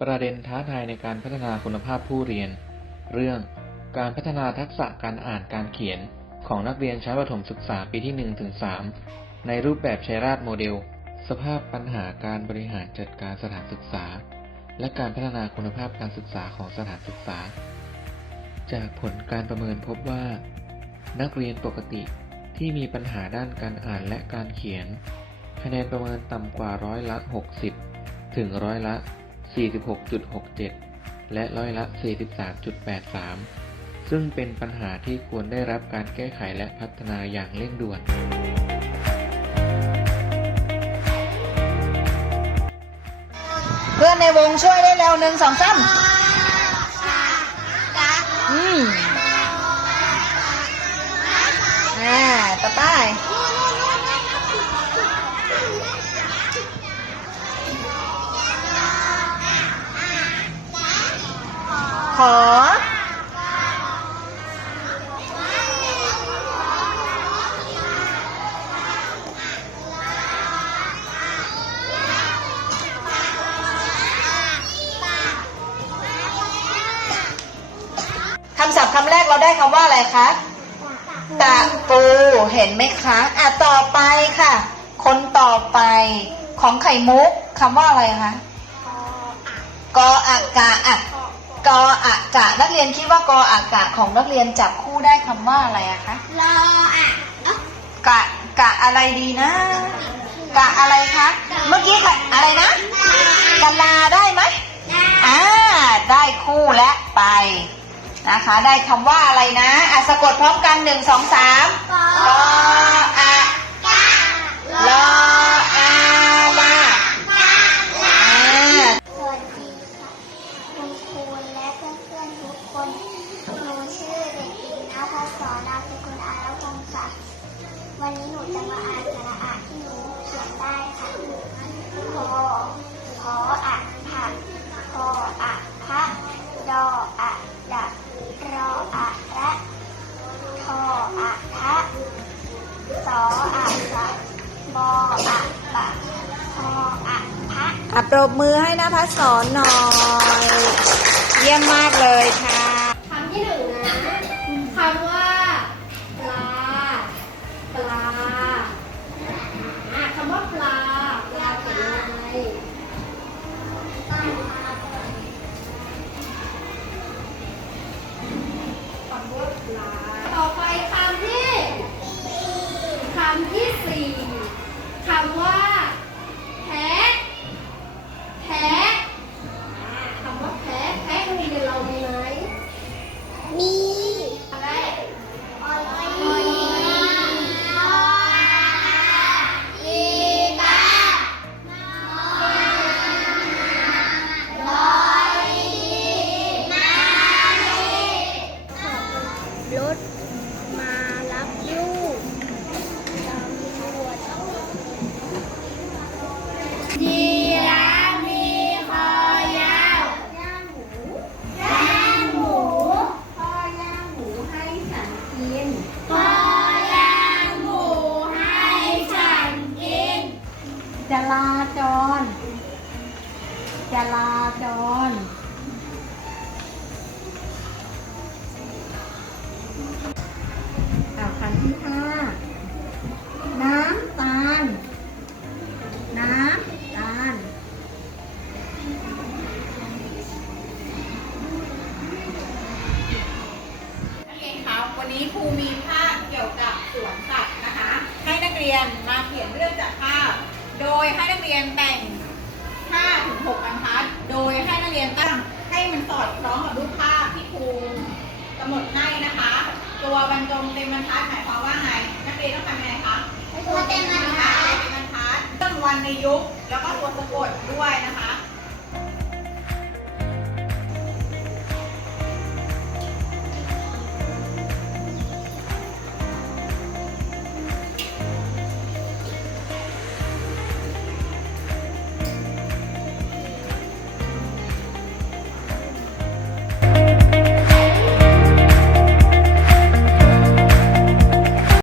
ประเด็นท้าทายในการพัฒนาคุณภาพผู้เรียน เรื่องการพัฒนาทักษะการอ่านการเขียนของนักเรียนชั้นประถมศึกษาปีที่1ถึง3ในรูปแบบชัยราชโมเดล สภาพปัญหาการบริหารจัดการสถานศึกษา และการพัฒนาคุณภาพการศึกษาของสถานศึกษา จากผลการประเมินพบว่า นักเรียนปกติที่มีปัญหาด้านการอ่านและการเขียน คะแนนประเมินต่ำกว่าร้อยละ 60 ถึงร้อยละ 46.67 และร้อยละ 43.83 ซึ่งเป็นปัญหาที่ควรได้รับการแก้ไขและพัฒนาอย่างเร่งด่วน เพื่อนในวงช่วยได้แล้วหนึ่งสองสามอืม อ่า ต่อไป ขอ คำศัพท์คำแรกเราได้คำว่าอะไรคะ ตะปูเห็นไหมคะ อะต่อไปค่ะ คนต่อไปของไข่มุกคำว่าอะไรคะ กออากะอะกออากะ นักเรียนคิดว่ากออากะของนักเรียนจับคู่ได้คำว่าอะไรอะคะรออะเอ้ากะกะอะไรดีนะ กะอะไรคะเมื่อกี้ค่ะอะไรนะกะลาได้ไหมอ่าได้คู่และไปนะคะ ได้คำว่าอะไรนะอะสะกดพร้อมกันหนึ่งสองสามกออะลอ วันนี้หนูจะมาอ่านสระอะที่หนูเขียนได้ค่ะพอพออะผักพออะพะดออะดักรออะระทออะทะสออะสะบออะปะพออะพะอะปรบมือให้นะพัสสอนหน่อย เยี่ยมมากเลยค่ะ ต่อไปคำที่คำที่สี่คำว่า จราจร จราจรอ่าคำที่ห้าน้ำตาล น้ำตาล นักเรียนคะวันนี้ครูมีภาพเกี่ยวกับสวนสัตว์นะคะ ให้นักเรียนมาเขียนเรื่องจากภาพ โดยให้นักเรียนแต่ง5ถึง6บรรทัด โดยให้นักเรียนตั้งให้มันสอดคล้องกับรูปภาพที่ครูกำหนดให้นะคะ ตัวบรรจงเต็มบรรทัดหมายความว่าไง นักเรียนต้องทำยังไงคะตัวเต็มบรรทัดเต็มบรรทัดเรื่องวันในยุค แล้วก็ตัวสะกดด้วยนะคะ